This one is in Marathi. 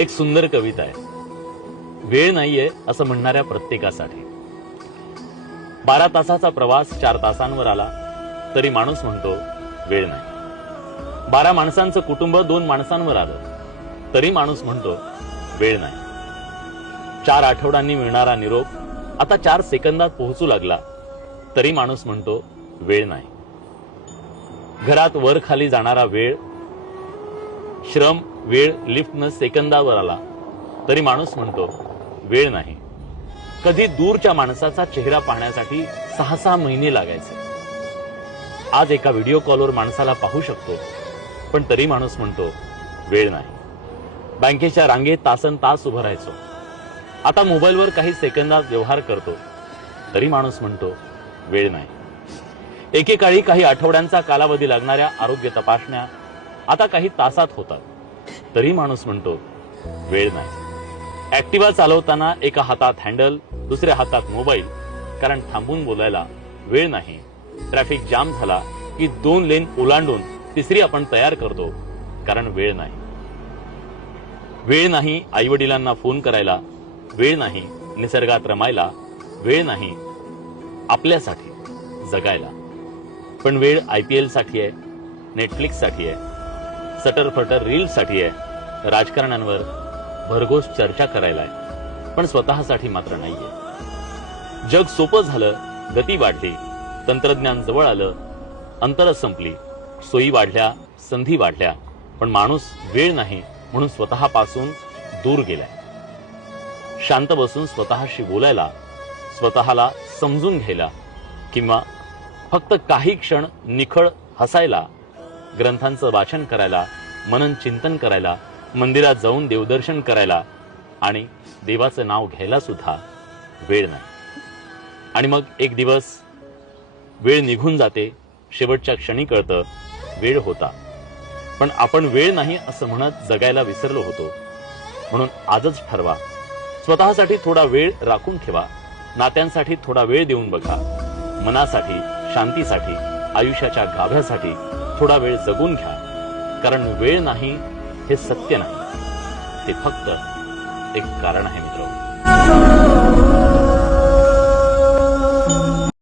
एक सुंदर कविता आहे, वेळ नाहीये असं म्हणणाऱ्या प्रत्येकासाठी। 12 तासाचा प्रवास 4 तासांवर आला तरी माणूस म्हणतो वेळ नाही। 12 माणसांचं कुटुंब 2 माणसांवर आलं तरी माणूस म्हणतो वेळ नाही। 4 आठवड्यांनी मिळणारा निरोप आता 4 सेकंदात पोहोचू लागला तरी माणूस म्हणतो वेळ नाही। घरात वर खाली जाणारा वेळ, श्रम, वेळ लिफ्टनं सेकंदावर आला तरी माणूस म्हणतो वेळ नाही। कधी दूरच्या माणसाचा चेहरा पाहण्यासाठी 6-6 महिने लागायचे। आज एका व्हिडिओ कॉलवर माणसाला पाहू शकतो, पण तरी माणूस म्हणतो वेळ नाही। बँकेच्या रांगेत तासनतास उभं राहायचो, आता मोबाईलवर काही सेकंदात व्यवहार करतो तरी माणूस म्हणतो वेळ नाही। एकेकाळी काही आठवड्यांचा कालावधी लागणाऱ्या आरोग्य तपासण्या आता काही तासात होतात तरी माणूस म्हणतो वेळ नाही। ऍक्टिव्हा चालवताना एका हातात हँडल, दुसऱ्या हातात मोबाईल, कारण थांबून बोलायला वेळ नाही। ट्रॅफिक जाम झाला की 2 लेन ओलांडून तिसरी आपण तयार करतो, कारण वेळ नाही। वेळ नाही आई वडिलांना फोन करायला, वेळ नाही निसर्गात रमायला, वेळ नाही आपल्यासाठी जगायला। पण वेळ IPL साठी आहे, नेटफ्लिक्स साठी आहे, सटरफटर रील्स साठी आहे, राजकारण्यांवर भरघोस चर्चा करायला आहे, पण स्वतःसाठी मात्र नाहीये। जग सोपं झालं, गती वाढली, तंत्रज्ञान जवळ आलं, अंतरं संपली, सोयी वाढल्या, संधी वाढल्या, पण माणूस वेळ नाही म्हणून स्वतःपासून दूर गेलाय। शांत बसून स्वतःशी बोलायला, स्वतःला समजून घ्यायला, किंवा फक्त काही क्षण निखळ हसायला, ग्रंथांचं वाचन करायला, मनन चिंतन करायला, मंदिरात जाऊन देवदर्शन करायला आणि देवाचं नाव घ्यायला सुद्धा वेळ नाही। आणि मग एक दिवस वेळ निघून जाते, शेवटच्या क्षणी कळतं वेळ होता, पण आपण वेळ नाही असं म्हणत जगायला विसरलो होतो। म्हणून आजच ठरवा, स्वतःसाठी थोडा वेळ राखून ठेवा, नात्यांसाठी थोडा वेळ देऊन बघा, मनासाठी, शांतीसाठी, आयुष्याच्या गाभ्यासाठी थोडा वेळ जगून घ्या, कारण वेळ नाही हे सत्य नाही, ते फक्त एक कारण आहे मित्र।